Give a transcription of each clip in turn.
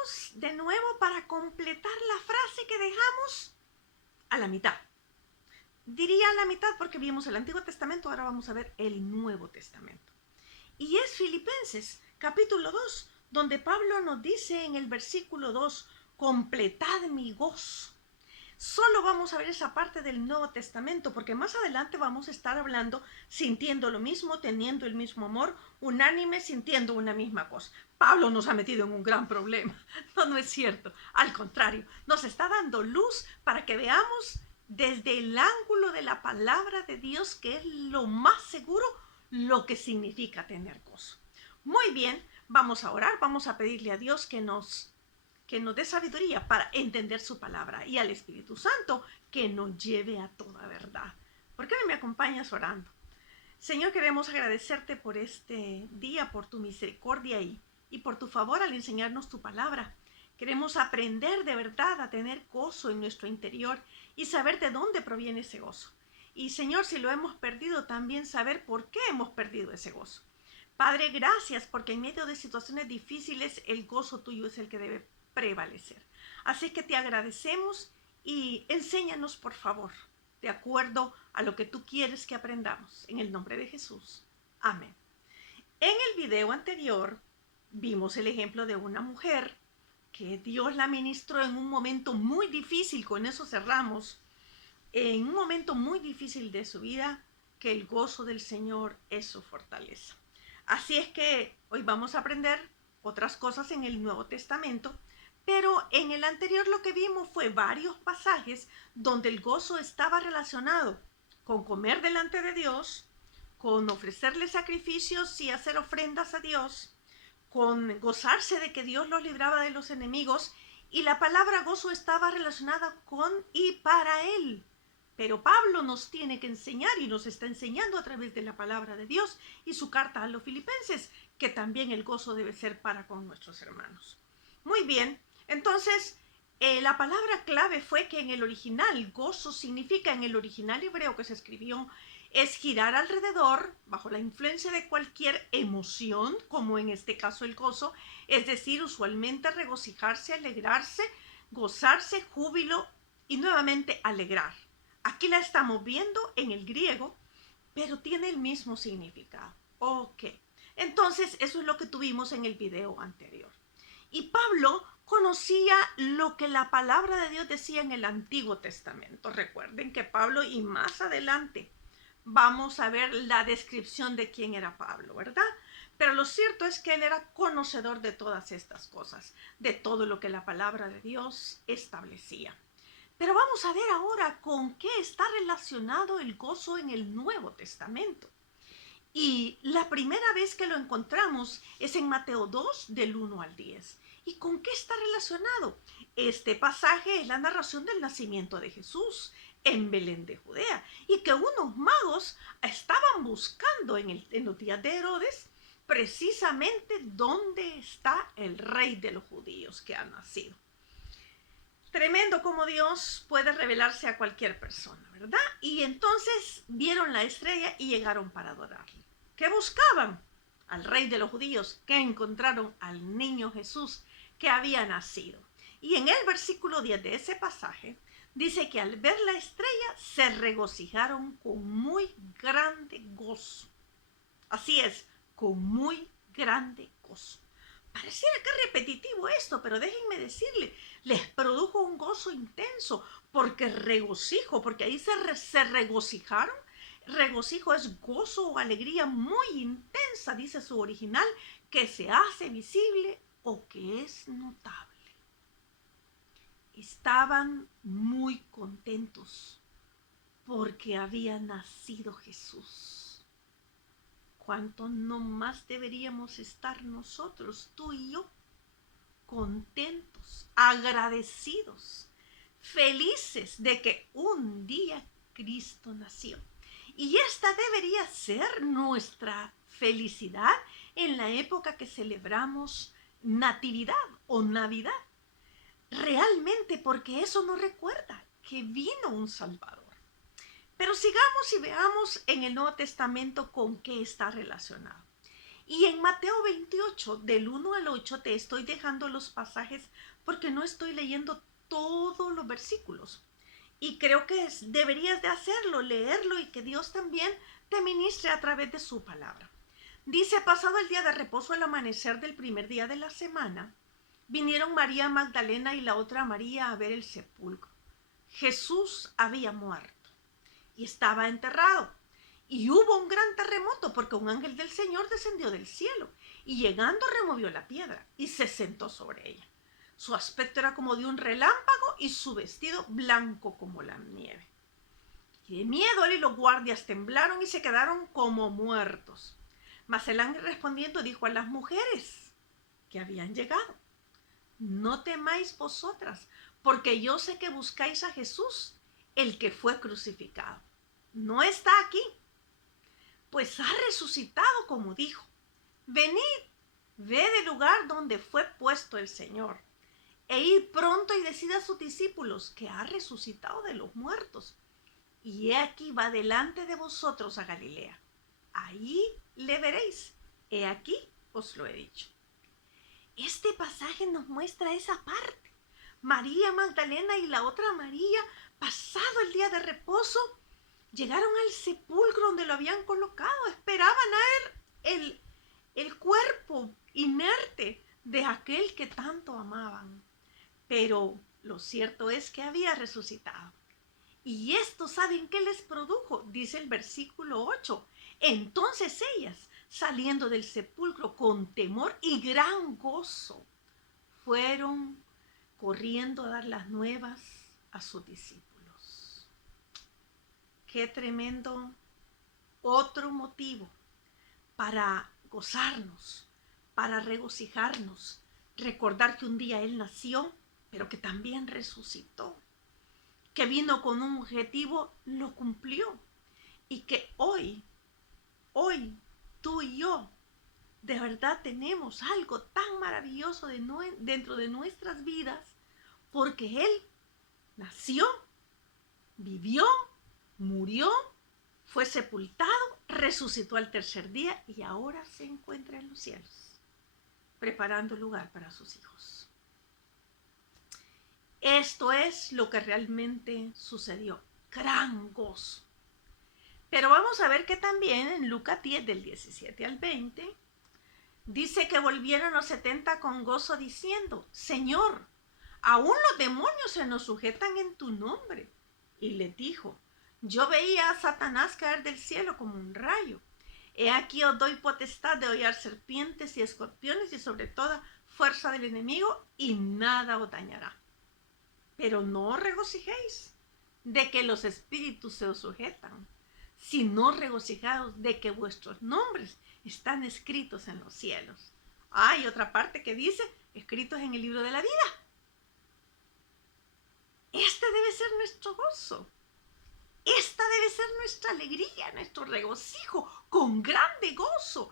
vamos de nuevo para completar la frase que dejamos a la mitad. Diría a la mitad porque vimos el Antiguo Testamento, ahora vamos a ver el Nuevo Testamento. Y es Filipenses, capítulo 2, donde Pablo nos dice en el versículo 2, completad mi gozo. Solo vamos a ver esa parte del Nuevo Testamento, porque más adelante vamos a estar hablando sintiendo lo mismo, teniendo el mismo amor, unánime, sintiendo una misma cosa. Pablo nos ha metido en un gran problema. No es cierto. Al contrario, nos está dando luz para que veamos desde el ángulo de la palabra de Dios, que es lo más seguro, lo que significa tener gozo. Muy bien, vamos a orar, vamos a pedirle a Dios que nos dé sabiduría para entender su palabra y al Espíritu Santo que nos lleve a toda verdad. ¿Por qué no me acompañas orando? Señor, queremos agradecerte por este día, por tu misericordia y por tu favor al enseñarnos tu palabra. Queremos aprender de verdad a tener gozo en nuestro interior y saber de dónde proviene ese gozo. Y Señor, si lo hemos perdido, también saber por qué hemos perdido ese gozo. Padre, gracias porque en medio de situaciones difíciles el gozo tuyo es el que debe prevalecer. Así que te agradecemos y enséñanos, por favor, de acuerdo a lo que tú quieres que aprendamos. En el nombre de Jesús. Amén. En el video anterior vimos el ejemplo de una mujer que Dios la ministró en un momento muy difícil, con eso cerramos, en un momento muy difícil de su vida, que el gozo del Señor es su fortaleza. Así es que hoy vamos a aprender otras cosas en el Nuevo Testamento, pero en el anterior lo que vimos fue varios pasajes donde el gozo estaba relacionado con comer delante de Dios, con ofrecerle sacrificios y hacer ofrendas a Dios, con gozarse de que Dios los libraba de los enemigos, y la palabra gozo estaba relacionada con y para Él. Pero Pablo nos tiene que enseñar y nos está enseñando a través de la palabra de Dios y su carta a los Filipenses, que también el gozo debe ser para con nuestros hermanos. Muy bien, entonces la palabra clave fue que en el original, gozo significa en el original hebreo que se escribió, es girar alrededor bajo la influencia de cualquier emoción, como en este caso el gozo, es decir, usualmente regocijarse, alegrarse, gozarse, júbilo y nuevamente alegrar. Aquí la estamos viendo en el griego, pero tiene el mismo significado. Ok, entonces eso es lo que tuvimos en el video anterior. Y Pablo conocía lo que la palabra de Dios decía en el Antiguo Testamento. Recuerden que Pablo, y más adelante vamos a ver la descripción de quién era Pablo, ¿verdad? Pero lo cierto es que él era conocedor de todas estas cosas, de todo lo que la palabra de Dios establecía. Pero vamos a ver ahora con qué está relacionado el gozo en el Nuevo Testamento. Y la primera vez que lo encontramos es en Mateo 2, del 1 al 10. ¿Y con qué está relacionado? Este pasaje es la narración del nacimiento de Jesús en Belén de Judea, y que unos magos estaban buscando en los días de Herodes precisamente dónde está el rey de los judíos que ha nacido. Tremendo como Dios puede revelarse a cualquier persona, ¿verdad? Y entonces vieron la estrella y llegaron para adorarle. ¿Qué buscaban? Al rey de los judíos, que encontraron al niño Jesús que había nacido. Y en el versículo 10 de ese pasaje dice que al ver la estrella se regocijaron con muy grande gozo. Así es, con muy grande gozo. Pareciera que es repetitivo esto, pero déjenme decirle, les produjo un gozo intenso, porque regocijo, porque ahí se regocijaron. Regocijo es gozo o alegría muy intensa, dice su original, que se hace visible o que es notable. Estaban muy contentos porque había nacido Jesús. ¿Cuánto no más deberíamos estar nosotros, tú y yo, contentos, agradecidos, felices de que un día Cristo nació? Y esta debería ser nuestra felicidad en la época que celebramos Natividad o Navidad. Realmente, porque eso nos recuerda que vino un Salvador. Pero sigamos y veamos en el Nuevo Testamento con qué está relacionado. Y en Mateo 28, del 1 al 8, te estoy dejando los pasajes porque no estoy leyendo todos los versículos. Y creo que deberías de hacerlo, leerlo y que Dios también te ministre a través de su palabra. Dice, pasado el día de reposo al amanecer del primer día de la semana, vinieron María Magdalena y la otra María a ver el sepulcro. Jesús había muerto y estaba enterrado. Y hubo un gran terremoto porque un ángel del Señor descendió del cielo y llegando removió la piedra y se sentó sobre ella. Su aspecto era como de un relámpago y su vestido blanco como la nieve. Y de miedo él y los guardias temblaron y se quedaron como muertos. Mas el ángel respondiendo dijo a las mujeres que habían llegado: no temáis vosotras, porque yo sé que buscáis a Jesús, el que fue crucificado. No está aquí, pues ha resucitado como dijo. Venid, ve del lugar donde fue puesto el Señor, e id pronto y decid a sus discípulos que ha resucitado de los muertos. Y he aquí va delante de vosotros a Galilea. Ahí le veréis. He aquí os lo he dicho. Este pasaje nos muestra esa parte. María Magdalena y la otra María, pasado el día de reposo, llegaron al sepulcro donde lo habían colocado. Esperaban a ver el cuerpo inerte de aquel que tanto amaban. Pero lo cierto es que había resucitado. Y esto, ¿saben qué les produjo? Dice el versículo 8. Entonces ellas, saliendo del sepulcro con temor y gran gozo, fueron corriendo a dar las nuevas a sus discípulos. Qué tremendo otro motivo para gozarnos, para regocijarnos, recordar que un día Él nació, pero que también resucitó, que vino con un objetivo, lo cumplió, y que hoy, tú y yo, de verdad tenemos algo tan maravilloso dentro de nuestras vidas, porque Él nació, vivió, murió, fue sepultado, resucitó al tercer día y ahora se encuentra en los cielos, preparando lugar para sus hijos. Esto es lo que realmente sucedió. Gran gozo. Pero vamos a ver que también en Lucas 10, del 17 al 20, dice que volvieron los 70 con gozo diciendo: Señor, aún los demonios se nos sujetan en tu nombre. Y le dijo: yo veía a Satanás caer del cielo como un rayo. He aquí os doy potestad de hollar serpientes y escorpiones y sobre toda fuerza del enemigo, y nada os dañará. Pero no os regocijéis de que los espíritus se os sujetan, sino regocijaos de que vuestros nombres están escritos en los cielos. Hay otra parte que dice: escritos en el libro de la vida. Este debe ser nuestro gozo. Esta debe ser nuestra alegría, nuestro regocijo, con grande gozo.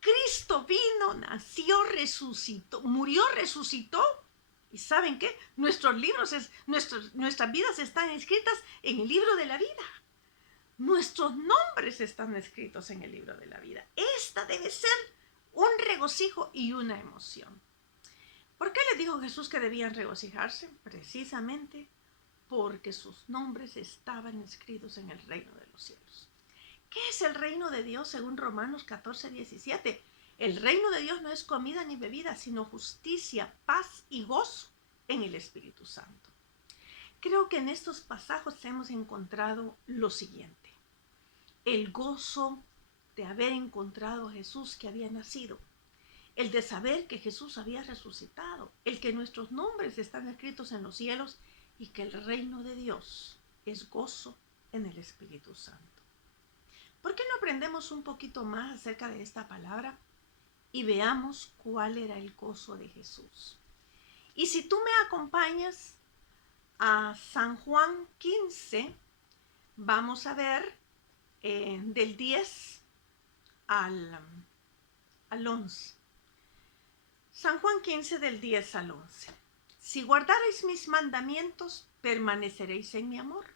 Cristo vino, nació, resucitó, murió, resucitó. ¿Y saben qué? Nuestras vidas están escritas en el libro de la vida. Nuestros nombres están escritos en el libro de la vida. Esta debe ser un regocijo y una emoción. ¿Por qué les dijo Jesús que debían regocijarse? Precisamente porque sus nombres estaban escritos en el reino de los cielos. ¿Qué es el reino de Dios según Romanos 14, 17? El reino de Dios no es comida ni bebida, sino justicia, paz y gozo en el Espíritu Santo. Creo que en estos pasajes hemos encontrado lo siguiente: el gozo de haber encontrado a Jesús que había nacido, el de saber que Jesús había resucitado, el que nuestros nombres están escritos en los cielos y que el reino de Dios es gozo en el Espíritu Santo. ¿Por qué no aprendemos un poquito más acerca de esta palabra y veamos cuál era el gozo de Jesús? Y si tú me acompañas a San Juan 15, vamos a ver del 10 al 11. San Juan 15, del 10 al 11. Si guardareis mis mandamientos, permaneceréis en mi amor,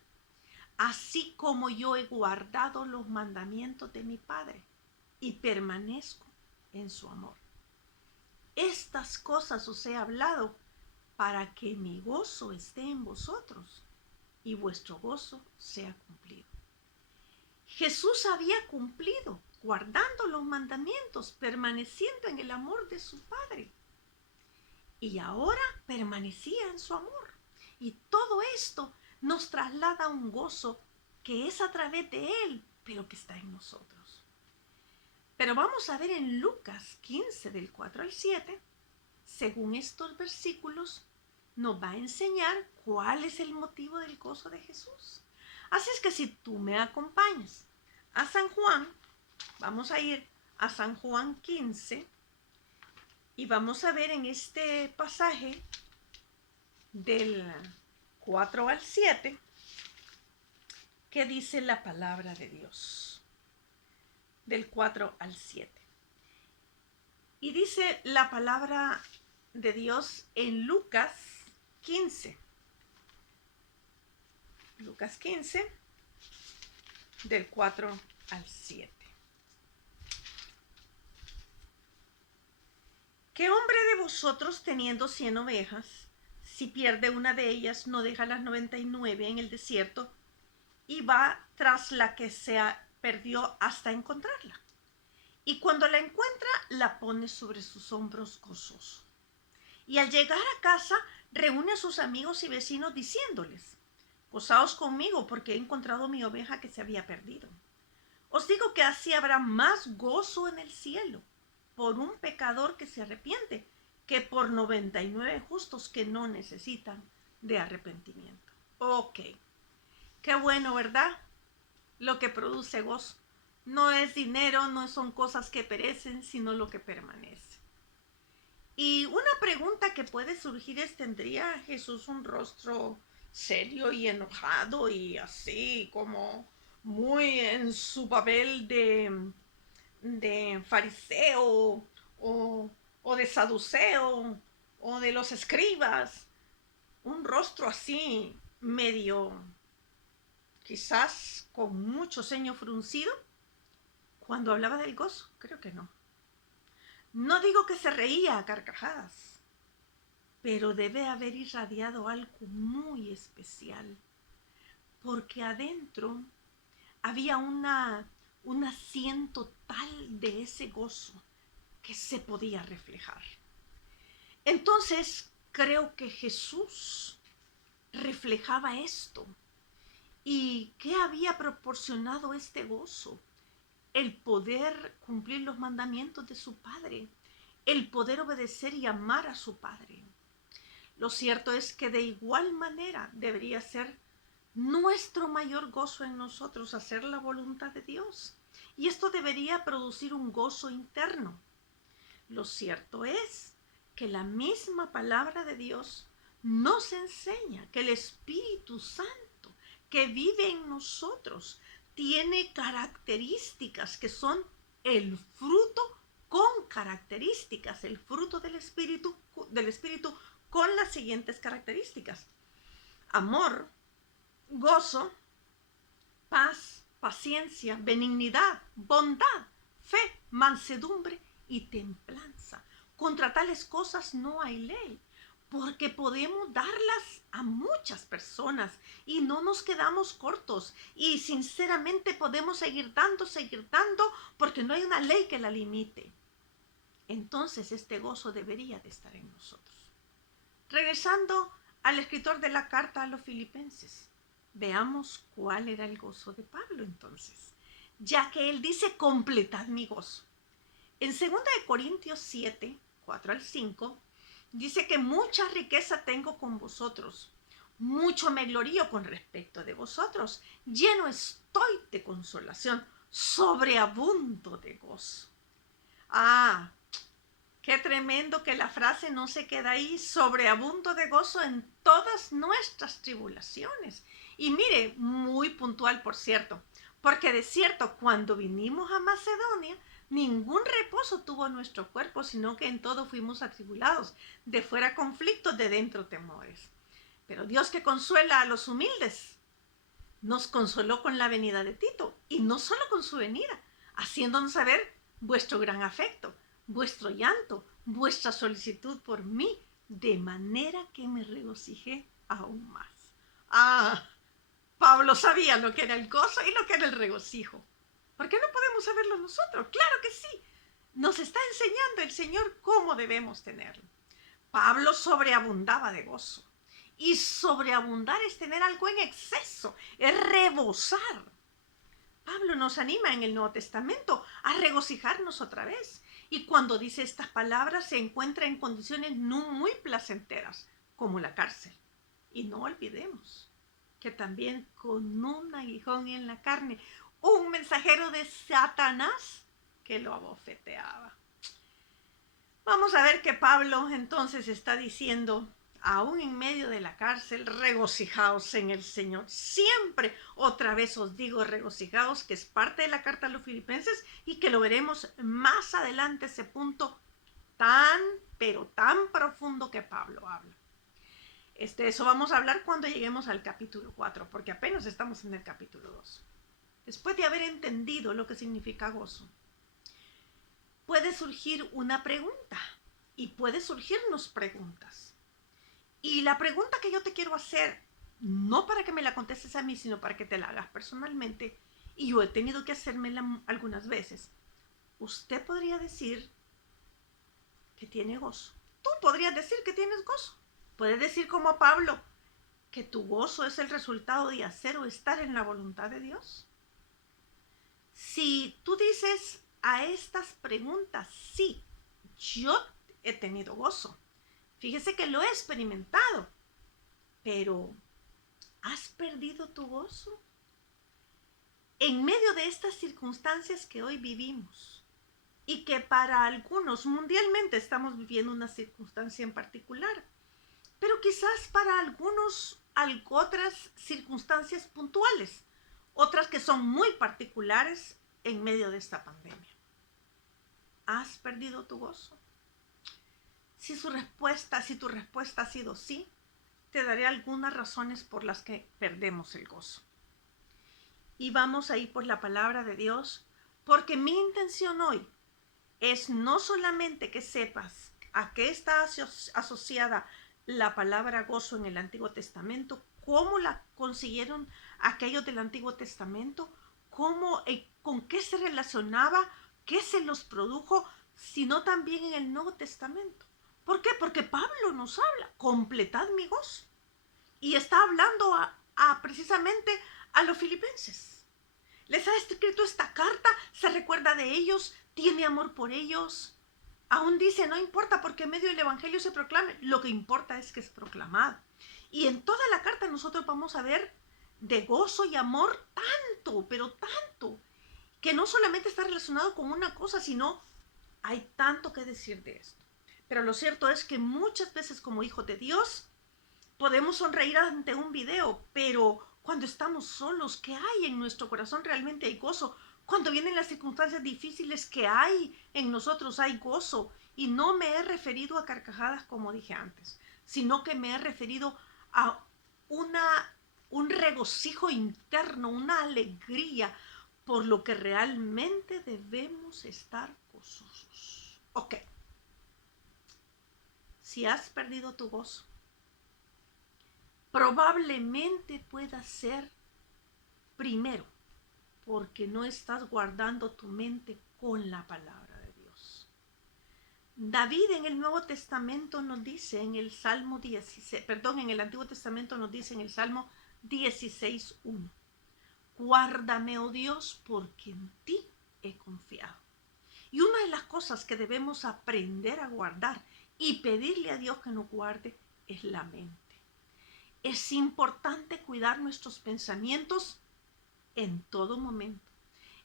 así como yo he guardado los mandamientos de mi Padre y permanezco en su amor. Estas cosas os he hablado para que mi gozo esté en vosotros y vuestro gozo sea cumplido. Jesús había cumplido, guardando los mandamientos, permaneciendo en el amor de su Padre. Y ahora permanecía en su amor. Y todo esto nos traslada a un gozo que es a través de Él, pero que está en nosotros. Pero vamos a ver en Lucas 15, del 4 al 7, según estos versículos, nos va a enseñar cuál es el motivo del gozo de Jesús. Así es que si tú me acompañas a San Juan, vamos a ir a San Juan 15 y vamos a ver en este pasaje del 4 al 7 qué dice la palabra de Dios. Del 4 al 7. Y dice la palabra de Dios en Lucas 15. Lucas 15, del 4 al 7. ¿Qué hombre de vosotros, teniendo 100 ovejas, si pierde una de ellas, no deja las 99 en el desierto y va tras la que se perdió hasta encontrarla? Y cuando la encuentra, la pone sobre sus hombros gozoso. Y al llegar a casa, reúne a sus amigos y vecinos diciéndoles: gozaos conmigo, porque he encontrado mi oveja que se había perdido. Os digo que así habrá más gozo en el cielo por un pecador que se arrepiente que por 99 justos que no necesitan de arrepentimiento. Ok, qué bueno, ¿verdad? Lo que produce gozo no es dinero, no son cosas que perecen, sino lo que permanece. Y una pregunta que puede surgir es: ¿tendría Jesús un rostro serio y enojado y así como muy en su papel de fariseo o de saduceo o de los escribas? Un rostro así medio, quizás con mucho ceño fruncido cuando hablaba del gozo. Creo que no. No digo que se reía a carcajadas, pero debe haber irradiado algo muy especial, porque adentro había un asiento tal de ese gozo que se podía reflejar. Entonces creo que Jesús reflejaba esto. ¿Y qué había proporcionado este gozo? El poder cumplir los mandamientos de su Padre, el poder obedecer y amar a su Padre. Lo cierto es que de igual manera debería ser nuestro mayor gozo en nosotros hacer la voluntad de Dios. Y esto debería producir un gozo interno. Lo cierto es que la misma palabra de Dios nos enseña que el Espíritu Santo que vive en nosotros tiene características que son el fruto con características, el fruto del Espíritu con las siguientes características: amor, gozo, paz, paciencia, benignidad, bondad, fe, mansedumbre y templanza. Contra tales cosas no hay ley, porque podemos darlas a muchas personas y no nos quedamos cortos. Y sinceramente podemos seguir dando, porque no hay una ley que la limite. Entonces este gozo debería de estar en nosotros. Regresando al escritor de la carta a los Filipenses, veamos cuál era el gozo de Pablo entonces, ya que él dice: completad mi gozo. En 2 Corintios 7, 4 al 5, dice que mucha riqueza tengo con vosotros, mucho me glorío con respecto de vosotros, lleno estoy de consolación, sobreabundo de gozo. Ah, qué tremendo que la frase no se queda ahí: sobreabundo de gozo en todas nuestras tribulaciones. Y mire, muy puntual, por cierto, porque de cierto, cuando vinimos a Macedonia, ningún reposo tuvo nuestro cuerpo, sino que en todo fuimos atribulados, de fuera conflictos, de dentro temores. Pero Dios, que consuela a los humildes, nos consoló con la venida de Tito, y no solo con su venida, haciéndonos saber vuestro gran afecto, vuestro llanto, vuestra solicitud por mí, de manera que me regocijé aún más. Ah, Pablo sabía lo que era el gozo y lo que era el regocijo. ¿Por qué no podemos saberlo nosotros? Claro que sí. Nos está enseñando el Señor cómo debemos tenerlo. Pablo sobreabundaba de gozo. Y sobreabundar es tener algo en exceso, es rebosar. Pablo nos anima en el Nuevo Testamento a regocijarnos otra vez. Y cuando dice estas palabras se encuentra en condiciones no muy placenteras, como la cárcel. Y no olvidemos que también con un aguijón en la carne, un mensajero de Satanás que lo abofeteaba. Vamos a ver que Pablo entonces está diciendo, aún en medio de la cárcel, regocijaos en el Señor. Siempre, otra vez os digo, regocijaos, que es parte de la carta a los Filipenses y que lo veremos más adelante, ese punto tan, pero tan profundo que Pablo habla. Eso vamos a hablar cuando lleguemos al capítulo 4, porque apenas estamos en el capítulo 2. Después de haber entendido lo que significa gozo, puede surgir una pregunta y puede surgirnos preguntas. Y la pregunta que yo te quiero hacer, no para que me la contestes a mí, sino para que te la hagas personalmente, y yo he tenido que hacérmela algunas veces. Usted podría decir que tiene gozo. Tú podrías decir que tienes gozo. Puedes decir como Pablo, que tu gozo es el resultado de hacer o estar en la voluntad de Dios. Si tú dices a estas preguntas, sí, yo he tenido gozo. Fíjese que lo he experimentado, pero ¿has perdido tu gozo? En medio de estas circunstancias que hoy vivimos y que para algunos mundialmente estamos viviendo una circunstancia en particular, pero quizás para algunos otras circunstancias puntuales, otras que son muy particulares en medio de esta pandemia. ¿Has perdido tu gozo? Si tu respuesta ha sido sí, te daré algunas razones por las que perdemos el gozo. Y vamos a ir por la palabra de Dios, porque mi intención hoy es no solamente que sepas a qué está asociada la palabra gozo en el Antiguo Testamento, cómo la consiguieron aquellos del Antiguo Testamento, con qué se relacionaba, qué se los produjo, sino también en el Nuevo Testamento. ¿Por qué? Porque Pablo nos habla, completad mi gozo. Y está hablando precisamente a los filipenses. Les ha escrito esta carta, se recuerda de ellos, tiene amor por ellos. Aún dice, no importa porque en medio del evangelio se proclame, lo que importa es que es proclamado. Y en toda la carta nosotros vamos a ver de gozo y amor tanto, pero tanto, que no solamente está relacionado con una cosa, sino hay tanto que decir de esto. Pero lo cierto es que muchas veces como hijos de Dios podemos sonreír ante un video, pero cuando estamos solos, ¿qué hay en nuestro corazón? Realmente hay gozo. Cuando vienen las circunstancias difíciles que hay en nosotros, hay gozo. Y no me he referido a carcajadas como dije antes, sino que me he referido a un regocijo interno, una alegría por lo que realmente debemos estar gozosos. Ok. Si has perdido tu gozo, probablemente pueda ser primero porque no estás guardando tu mente con la palabra de Dios. David en el Nuevo Testamento nos dice en el Salmo 16, en el Antiguo Testamento nos dice en el Salmo 16:1. Guárdame, oh Dios, porque en ti he confiado. Y una de las cosas que debemos aprender a guardar y pedirle a Dios que nos guarde es la mente. Es importante cuidar nuestros pensamientos en todo momento.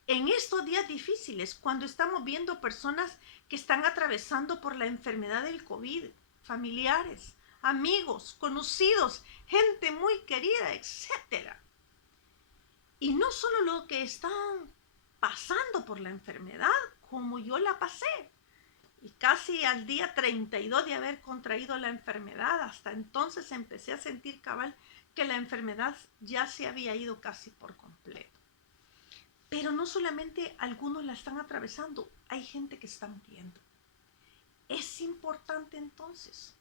En estos días difíciles, cuando estamos viendo personas que están atravesando por la enfermedad del COVID, familiares, amigos, conocidos, gente muy querida, etc. Y no solo lo que están pasando por la enfermedad, como yo la pasé. Y casi al día 32 de haber contraído la enfermedad, hasta entonces empecé a sentir cabal que la enfermedad ya se había ido casi por completo. Pero no solamente algunos la están atravesando, hay gente que está muriendo. Es importante entonces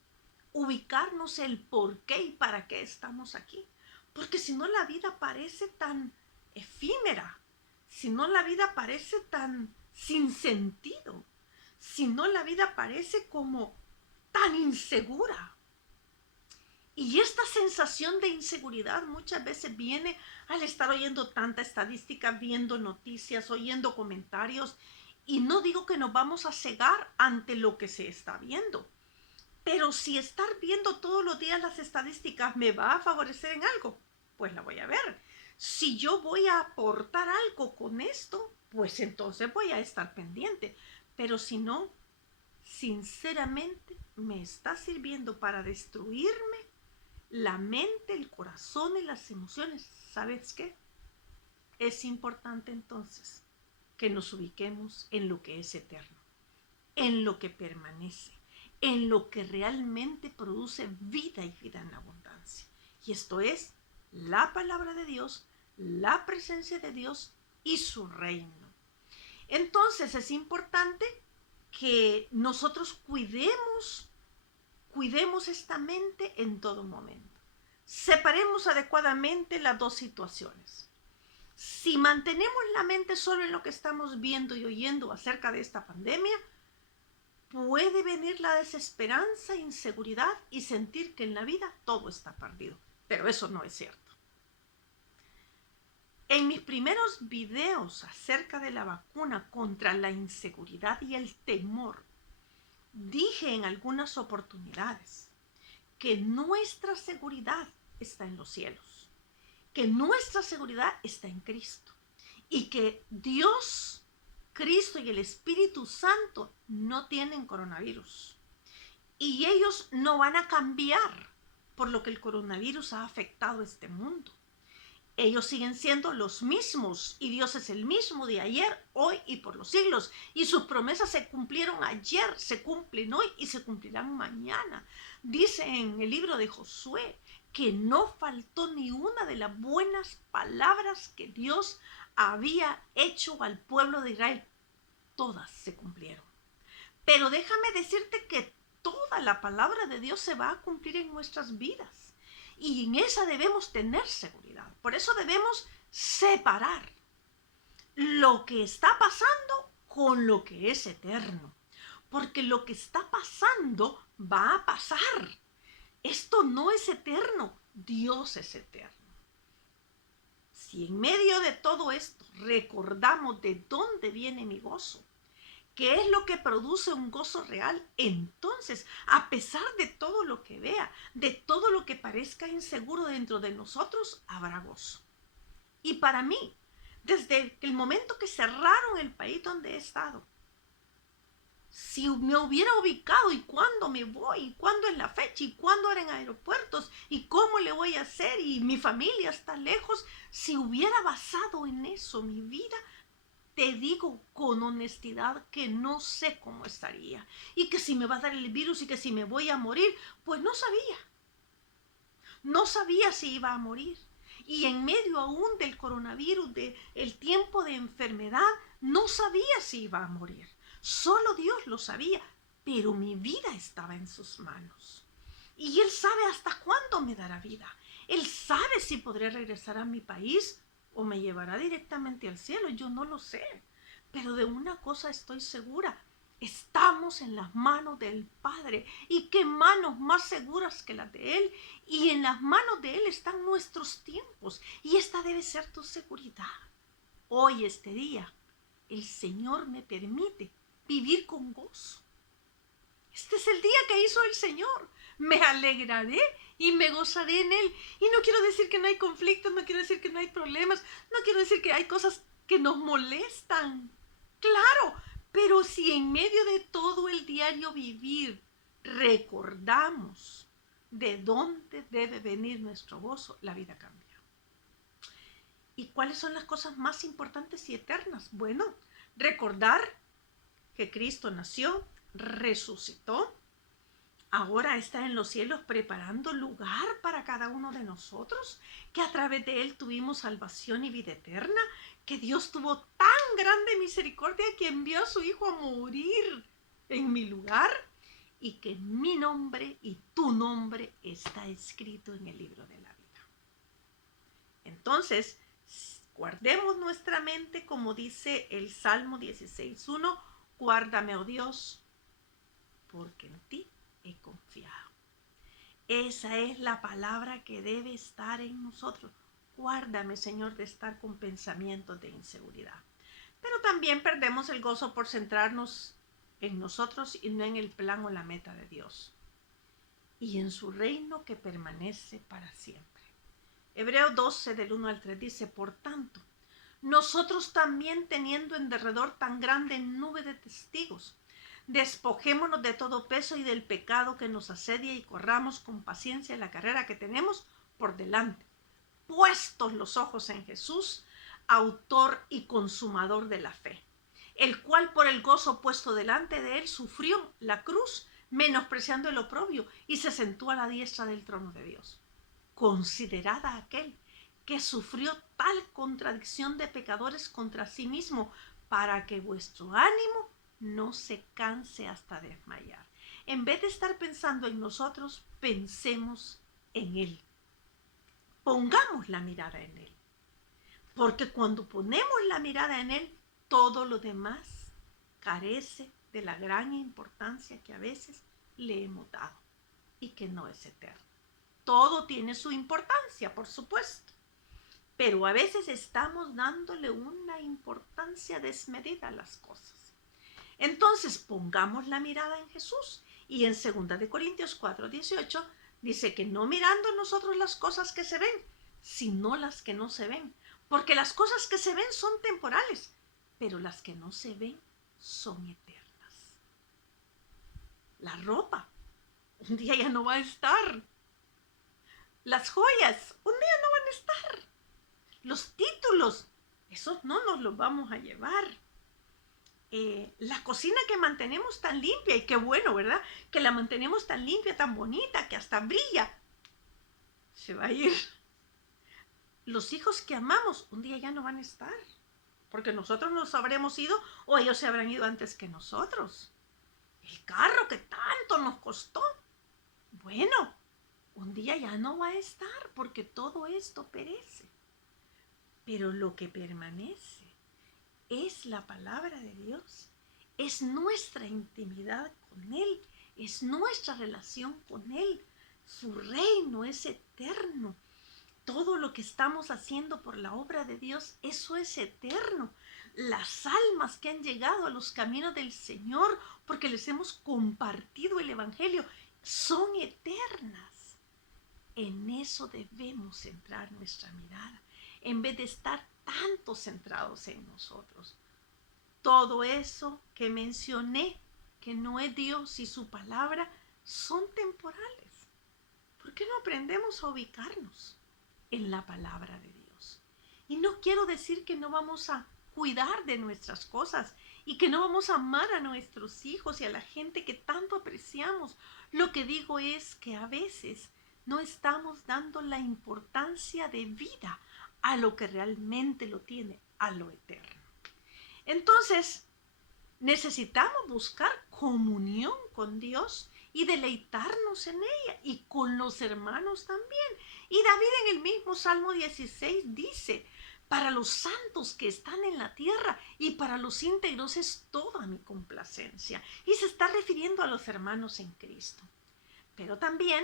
ubicarnos el por qué y para qué estamos aquí. Porque si no la vida parece tan efímera, si no la vida parece tan sin sentido, si no la vida parece como tan insegura. Y esta sensación de inseguridad muchas veces viene al estar oyendo tanta estadística, viendo noticias, oyendo comentarios. Y no digo que nos vamos a cegar ante lo que se está viendo. Pero si estar viendo todos los días las estadísticas me va a favorecer en algo, pues la voy a ver. Si yo voy a aportar algo con esto, pues entonces voy a estar pendiente. Pero si no, sinceramente me está sirviendo para destruirme la mente, el corazón y las emociones. ¿Sabes qué? Es importante entonces que nos ubiquemos en lo que es eterno, en lo que permanece, en lo que realmente produce vida y vida en abundancia. Y esto es la palabra de Dios, la presencia de Dios y su reino. Entonces es importante que nosotros cuidemos esta mente en todo momento. Separemos adecuadamente las dos situaciones. Si mantenemos la mente solo en lo que estamos viendo y oyendo acerca de esta pandemia, puede venir la desesperanza, inseguridad y sentir que en la vida todo está perdido. Pero eso no es cierto. En mis primeros videos acerca de la vacuna contra la inseguridad y el temor, dije en algunas oportunidades que nuestra seguridad está en los cielos, que nuestra seguridad está en Cristo y que Dios, Cristo y el Espíritu Santo no tienen coronavirus y ellos no van a cambiar por lo que el coronavirus ha afectado a este mundo. Ellos siguen siendo los mismos y Dios es el mismo de ayer, hoy y por los siglos. Y sus promesas se cumplieron ayer, se cumplen hoy y se cumplirán mañana. Dice en el libro de Josué que no faltó ni una de las buenas palabras que Dios había hecho al pueblo de Israel. Todas se cumplieron. Pero déjame decirte que toda la palabra de Dios se va a cumplir en nuestras vidas. Y en esa debemos tener seguridad. Por eso debemos separar lo que está pasando con lo que es eterno. Porque lo que está pasando va a pasar. Esto no es eterno, Dios es eterno. Si en medio de todo esto recordamos de dónde viene mi gozo, ¿qué es lo que produce un gozo real? Entonces, a pesar de todo lo que vea, de todo lo que parezca inseguro dentro de nosotros, habrá gozo. Y para mí, desde el momento que cerraron el país donde he estado, si me hubiera ubicado y cuándo me voy, y cuándo es la fecha, y cuándo eran aeropuertos, y cómo le voy a hacer, y mi familia está lejos, si hubiera basado en eso mi vida, te digo con honestidad que no sé cómo estaría y que si me va a dar el virus y que si me voy a morir, pues no sabía. No sabía si iba a morir. Y en medio aún del coronavirus, del tiempo de enfermedad, no sabía si iba a morir. Solo Dios lo sabía, pero mi vida estaba en sus manos. Y Él sabe hasta cuándo me dará vida. Él sabe si podré regresar a mi país o me llevará directamente al cielo, yo no lo sé. Pero de una cosa estoy segura, estamos en las manos del Padre. ¿Y qué manos más seguras que las de Él? Y en las manos de Él están nuestros tiempos. Y esta debe ser tu seguridad. Hoy, este día, el Señor me permite vivir con gozo. Este es el día que hizo el Señor. Me alegraré y me gozaré en Él. Y no quiero decir que no hay conflictos, no quiero decir que no hay problemas, no quiero decir que hay cosas que nos molestan. Claro, pero si en medio de todo el diario vivir recordamos de dónde debe venir nuestro gozo, la vida cambia. ¿Y cuáles son las cosas más importantes y eternas? Bueno, recordar que Cristo nació, resucitó, ahora está en los cielos preparando lugar para cada uno de nosotros, que a través de Él tuvimos salvación y vida eterna, que Dios tuvo tan grande misericordia que envió a su Hijo a morir en mi lugar, y que mi nombre y tu nombre está escrito en el libro de la vida. Entonces, guardemos nuestra mente como dice el Salmo 16:1, guárdame, oh Dios, porque en ti he confiado. Esa es la palabra que debe estar en nosotros. Guárdame, Señor, de estar con pensamientos de inseguridad. Pero también perdemos el gozo por centrarnos en nosotros y no en el plan o la meta de Dios y en su reino que permanece para siempre. Hebreos 12 del 1 al 3 dice, por tanto, nosotros también teniendo en derredor tan grande nube de testigos, despojémonos de todo peso y del pecado que nos asedia y corramos con paciencia la carrera que tenemos por delante, puestos los ojos en Jesús, autor y consumador de la fe, el cual por el gozo puesto delante de él sufrió la cruz, menospreciando el oprobio, y se sentó a la diestra del trono de Dios. Considerad a aquel que sufrió tal contradicción de pecadores contra sí mismo, para que vuestro ánimo no se canse hasta desmayar. En vez de estar pensando en nosotros, pensemos en Él. Pongamos la mirada en Él. Porque cuando ponemos la mirada en Él, todo lo demás carece de la gran importancia que a veces le hemos dado y que no es eterno. Todo tiene su importancia, por supuesto, pero a veces estamos dándole una importancia desmedida a las cosas. Entonces pongamos la mirada en Jesús, y en 2 de Corintios 4:18 dice que no mirando nosotros las cosas que se ven, sino las que no se ven, porque las cosas que se ven son temporales, pero las que no se ven son eternas. La ropa un día ya no va a estar. Las joyas un día no van a estar. Los títulos, esos no nos los vamos a llevar. La cocina que mantenemos tan limpia, y qué bueno, ¿verdad? Que la mantenemos tan limpia, tan bonita, que hasta brilla, se va a ir. Los hijos que amamos un día ya no van a estar, porque nosotros nos habremos ido o ellos se habrán ido antes que nosotros. El carro que tanto nos costó, bueno, un día ya no va a estar, porque todo esto perece. Pero lo que permanece es la palabra de Dios, es nuestra intimidad con Él, es nuestra relación con Él. Su reino es eterno. Todo lo que estamos haciendo por la obra de Dios, eso es eterno. Las almas que han llegado a los caminos del Señor porque les hemos compartido el Evangelio, son eternas. En eso debemos centrar nuestra mirada, en vez de estar tanto centrados en nosotros. Todo eso que mencioné, que no es Dios y su palabra, son temporales. ¿Por qué no aprendemos a ubicarnos en la palabra de Dios? Y no quiero decir que no vamos a cuidar de nuestras cosas y que no vamos a amar a nuestros hijos y a la gente que tanto apreciamos. Lo que digo es que a veces no estamos dando la importancia de vida a lo que realmente lo tiene, a lo eterno. Entonces, necesitamos buscar comunión con Dios y deleitarnos en ella y con los hermanos también. Y David en el mismo Salmo 16 dice, para los santos que están en la tierra y para los íntegros es toda mi complacencia. Y se está refiriendo a los hermanos en Cristo. Pero también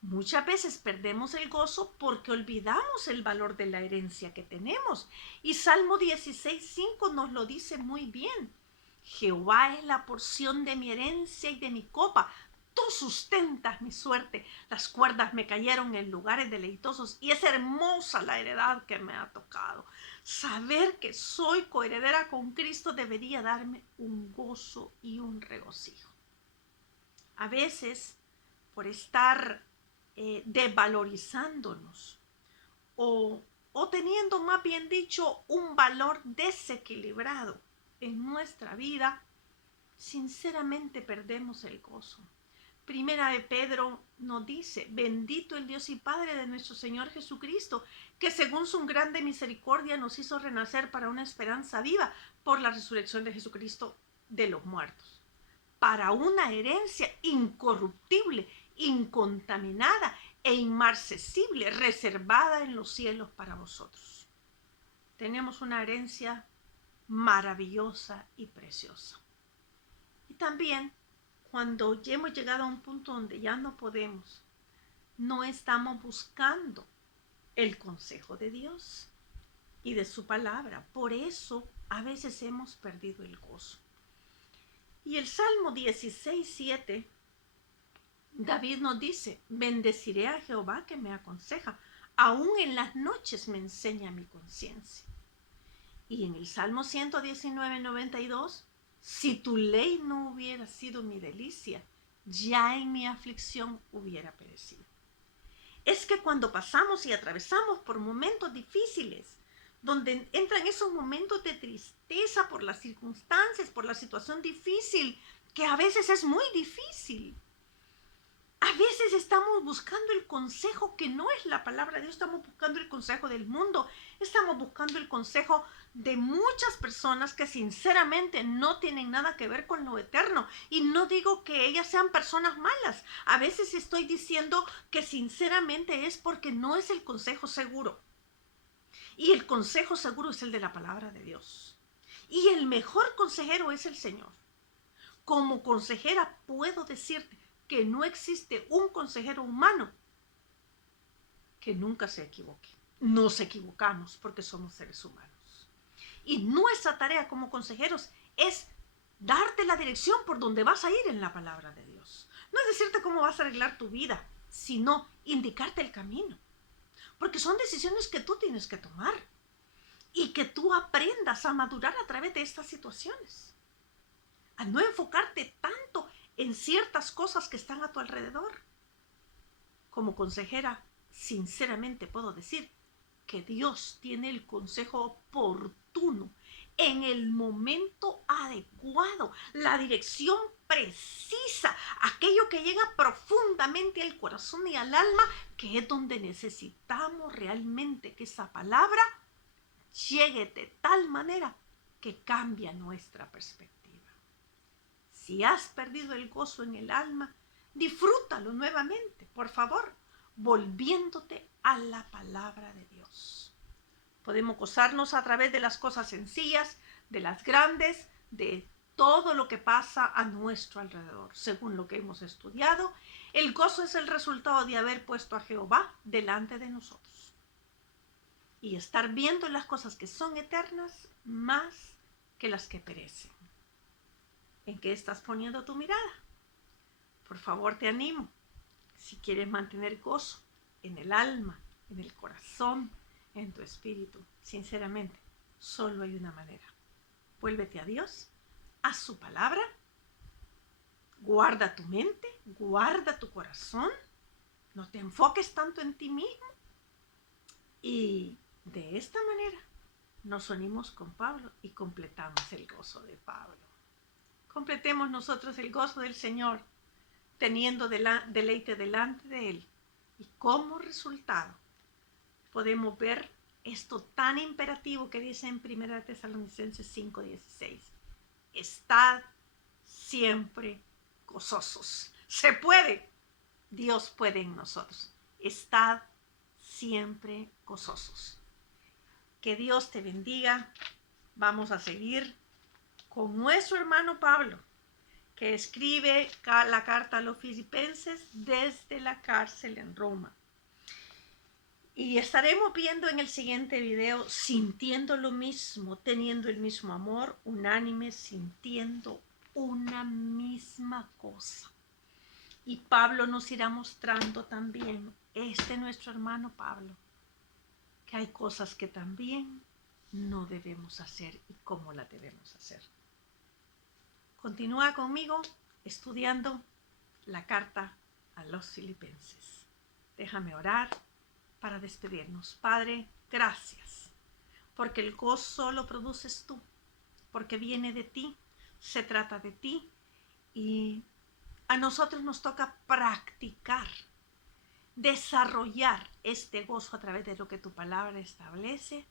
muchas veces perdemos el gozo porque olvidamos el valor de la herencia que tenemos. Y Salmo 16:5 nos lo dice muy bien. Jehová es la porción de mi herencia y de mi copa. Tú sustentas mi suerte. Las cuerdas me cayeron en lugares deleitosos y es hermosa la heredad que me ha tocado. Saber que soy coheredera con Cristo debería darme un gozo y un regocijo. A veces, por estar desvalorizándonos o teniendo, más bien dicho, un valor desequilibrado en nuestra vida, sinceramente perdemos el gozo. Primera de Pedro nos dice, bendito el Dios y Padre de nuestro Señor Jesucristo, que según su grande misericordia nos hizo renacer para una esperanza viva por la resurrección de Jesucristo de los muertos. para una herencia incorruptible, incontaminada e inmarcesible, reservada en los cielos para vosotros. Tenemos una herencia maravillosa y preciosa. Y también, cuando ya hemos llegado a un punto donde ya no podemos, no estamos buscando el consejo de Dios y de su palabra. Por eso a veces hemos perdido el gozo. Y el Salmo 16:7, David nos dice: bendeciré a Jehová que me aconseja, aún en las noches me enseña mi conciencia. Y en el Salmo 119:92, si tu ley no hubiera sido mi delicia, ya en mi aflicción hubiera perecido. Es que cuando pasamos y atravesamos por momentos difíciles, donde entran esos momentos de tristeza por las circunstancias, por la situación difícil, que a veces es muy difícil. A veces estamos buscando el consejo que no es la palabra de Dios, estamos buscando el consejo del mundo, estamos buscando el consejo de muchas personas que sinceramente no tienen nada que ver con lo eterno. Y no digo que ellas sean personas malas, a veces estoy diciendo que sinceramente es porque no es el consejo seguro. Y el consejo seguro es el de la palabra de Dios. Y el mejor consejero es el Señor. Como consejera puedo decirte que no existe un consejero humano que nunca se equivoque. Nos equivocamos porque somos seres humanos. Y nuestra tarea como consejeros es darte la dirección por donde vas a ir en la palabra de Dios. No es decirte cómo vas a arreglar tu vida, sino indicarte el camino. Porque son decisiones que tú tienes que tomar y que tú aprendas a madurar a través de estas situaciones. A no enfocarte tanto en ciertas cosas que están a tu alrededor. Como consejera, sinceramente puedo decir que Dios tiene el consejo oportuno, en el momento adecuado, la dirección precisa, aquello que llega profundamente al corazón y al alma, que es donde necesitamos realmente que esa palabra llegue de tal manera que cambia nuestra perspectiva. Si has perdido el gozo en el alma, disfrútalo nuevamente, por favor, volviéndote a la palabra de Dios. Podemos gozarnos a través de las cosas sencillas, de las grandes, de todo lo que pasa a nuestro alrededor. Según lo que hemos estudiado, el gozo es el resultado de haber puesto a Jehová delante de nosotros y estar viendo las cosas que son eternas más que las que perecen. ¿En qué estás poniendo tu mirada? Por favor, te animo. Si quieres mantener gozo en el alma, en el corazón, en tu espíritu, sinceramente, solo hay una manera. Vuélvete a Dios, a su palabra, guarda tu mente, guarda tu corazón, no te enfoques tanto en ti mismo y de esta manera nos unimos con Pablo y completamos el gozo de Pablo. Completemos nosotros el gozo del Señor, teniendo deleite delante de Él. Y como resultado, podemos ver esto tan imperativo que dice en 1 Tesalonicenses 5:16. Estad siempre gozosos. Se puede. Dios puede en nosotros. Estad siempre gozosos. Que Dios te bendiga. Vamos a seguir con nuestro hermano Pablo, que escribe la carta a los filipenses desde la cárcel en Roma. Y estaremos viendo en el siguiente video, sintiendo lo mismo, teniendo el mismo amor, unánime, sintiendo una misma cosa. Y Pablo nos irá mostrando también, nuestro hermano Pablo, que hay cosas que también no debemos hacer y cómo las debemos hacer. Continúa conmigo estudiando la carta a los filipenses. Déjame orar para despedirnos. Padre, gracias, porque el gozo lo produces tú, porque viene de ti, se trata de ti y a nosotros nos toca practicar, desarrollar este gozo a través de lo que tu palabra establece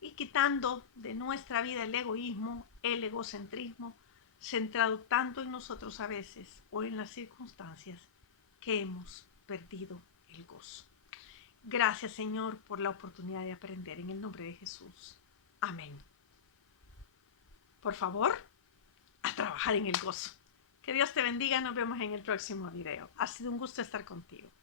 y quitando de nuestra vida el egoísmo, el egocentrismo, centrado tanto en nosotros a veces o en las circunstancias que hemos perdido el gozo. Gracias, Señor, por la oportunidad de aprender en el nombre de Jesús. Amén. Por favor, a trabajar en el gozo. Que Dios te bendiga. Nos vemos en el próximo video. Ha sido un gusto estar contigo.